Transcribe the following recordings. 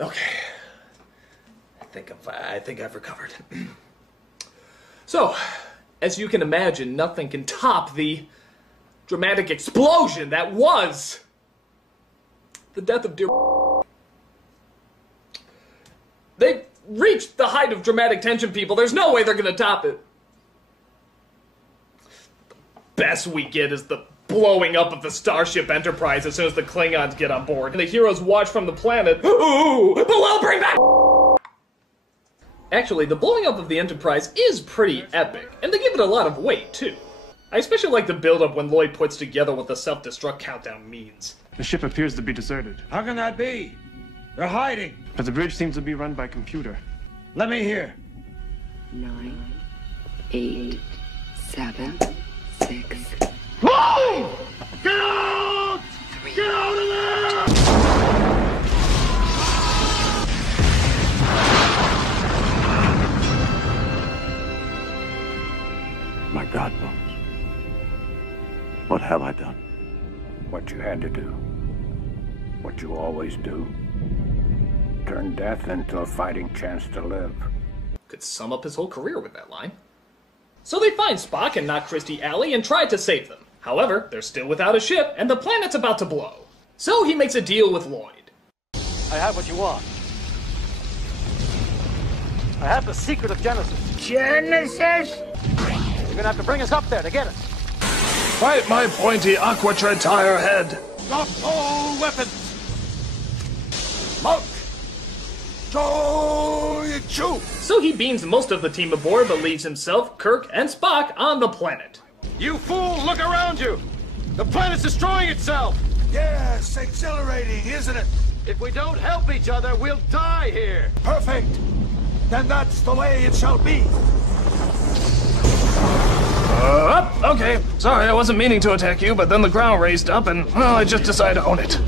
Okay. I think I've recovered. So, as you can imagine, nothing can top the dramatic explosion that was the death of dear. They've reached the height of dramatic tension, people. There's no way they're gonna top it. The best we get is the blowing up of the Starship Enterprise as soon as the Klingons get on board. And the heroes watch from the planet. Ooh, but we'll bring back. Actually, the blowing up of the Enterprise is pretty epic, and they give it a lot of weight, too. I especially like the build-up when Lloyd puts together what the self-destruct countdown means. The ship appears to be deserted. How can that be? They're hiding. But the bridge seems to be run by computer. Let me hear. 9, 8, 7, 6. Whoa! Get out! Get out of there! My God, Bones. What have I done? What you had to do. What you always do. Turn death into a fighting chance to live. Could sum up his whole career with that line. So they find Spock and knock Christie Alley and try to save them. However, they're still without a ship, and the planet's about to blow. So he makes a deal with Lloyd. I have what you want. I have the secret of Genesis. Genesis? You're gonna have to bring us up there to get it. Fight my pointy aqua-tread tire head. Drop all weapons! Smoke! Joy-chew! So he beams most of the team aboard, but leaves himself, Kirk, and Spock on the planet. You fool, look around you! The planet's destroying itself! Yes, exhilarating, isn't it? If we don't help each other, we'll die here! Perfect! Then that's the way it shall be! Okay. Sorry, I wasn't meaning to attack you, but then the ground raised up and, well, I just decided to own it.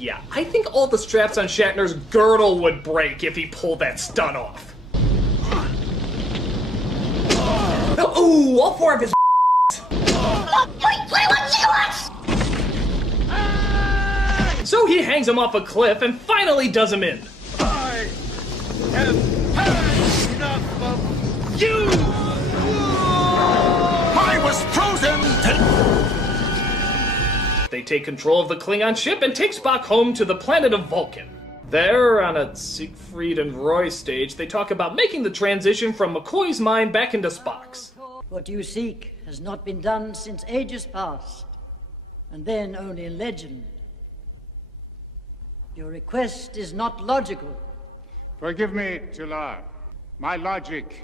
Yeah, I think all the straps on Shatner's girdle would break if he pulled that stunt off. Ooh, all four of his So he hangs him off a cliff and finally does him in. I have had enough of you! I was frozen to... They take control of the Klingon ship and take Spock home to the planet of Vulcan. There, on a Siegfried and Roy stage, they talk about making the transition from McCoy's mind back into Spock's. What you seek has not been done since ages past, and then only in legend. Your request is not logical. Forgive me, Tular. My logic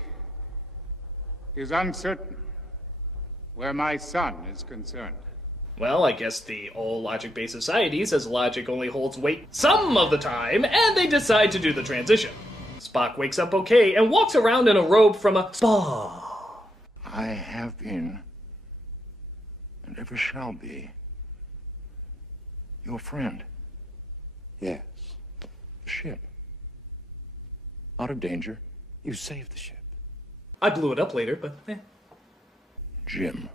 is uncertain where my son is concerned. Well, I guess the all logic-based society says logic only holds weight some of the time, and they decide to do the transition. Spock wakes up okay and walks around in a robe from a spa. I have been, and ever shall be, your friend. Yes, the ship. Out of danger, you saved the ship. I blew it up later, but eh. Jim.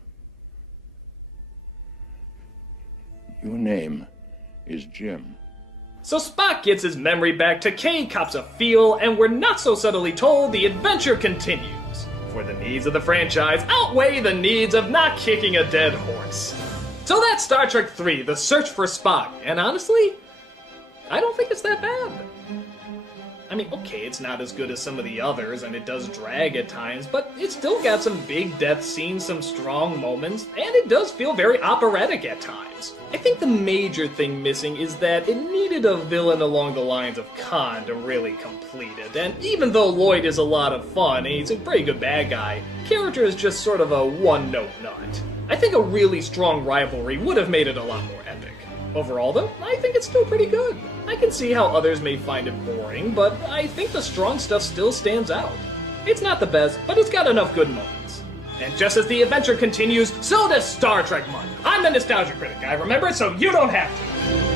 Your name is Jim. So Spock gets his memory back, Takei cops a feel, and we're not so subtly told the adventure continues. For the needs of the franchise outweigh the needs of not kicking a dead horse. So that's Star Trek III, The Search for Spock, and honestly, I don't think it's that bad. I mean, okay, it's not as good as some of the others, and it does drag at times, but it's still got some big death scenes, some strong moments, and it does feel very operatic at times. I think the major thing missing is that it needed a villain along the lines of Khan to really complete it, and even though Lloyd is a lot of fun, and he's a pretty good bad guy, character is just sort of a one-note nut. I think a really strong rivalry would have made it a lot more epic. Overall, though, I think it's still pretty good. I can see how others may find it boring, but I think the strong stuff still stands out. It's not the best, but it's got enough good moments. And just as the adventure continues, so does Star Trek Month. I'm the Nostalgia Critic, I remember, so you don't have to.